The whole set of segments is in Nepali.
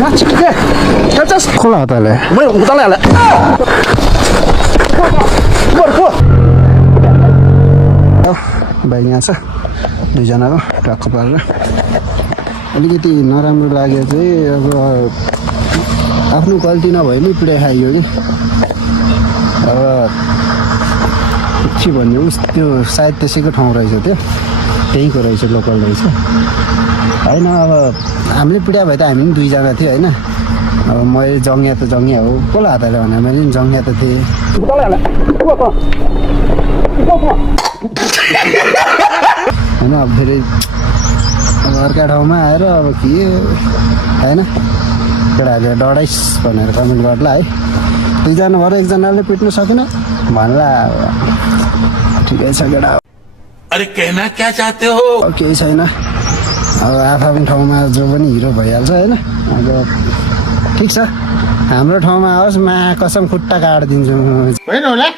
拿起来，这是खोला तले 没有，我当来了。我。 भाइ यहाँ छ दुईजनाको टक्क पारेर अलिकति नराम्रो लाग्यो चाहिँ अब आफ्नो गल्ती नभए पनि पिटाइ खाइयो कि अब के भन्ने उस त्यो सायद त्यसैको ठाउँ रहेछ त्यो त्यहीँको रहेछ लोकल रहेछ होइन अब हामीले पिटायो भए त हामी पनि दुईजना थियो होइन अब मैले जङ्गिया त जङ्गिया हो कसलाई हात हाल्यो भने मैले पनि जङ्गिया त थिएँ होइन अब फेरि अब अर्का ठाउँमा आएर अब के होइन केटाहरूले डराइस भनेर कमेन्ट गर्ला है दुईजना भएर एकजनाले पिट्नु सकेन भन्ला ठिकै छ केटा अरे कहना क्या चाहते हो अब केही छैन अब आफ्नो ठाउँमा जो पनि हिरो भइहाल्छ होइन अब ठिक छ हाम्रो ठाउँमा आओस् मा कसम खुट्टा काटिदिन्छु होइन होला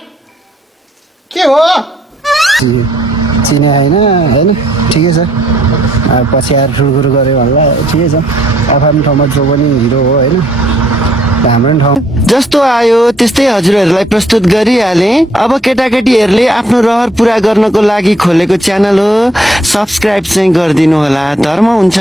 के हो चिने होइन ठिकै छ पछि आएर ठुल्कुरो गऱ्यो भन्ला ठिकै छ आफ्नो ठाउँमा जो पनि हिरो हो होइन हाम्रो ठाउँ जस्तो आयो त्यस्तै हजुरहरूलाई प्रस्तुत गरिहालेँ अब केटाकेटीहरूले आफ्नो रहर पुरा गर्नको लागि खोलेको च्यानल हो सब्सक्राइब चाहिँ गरिदिनु होला धर्म हुन्छ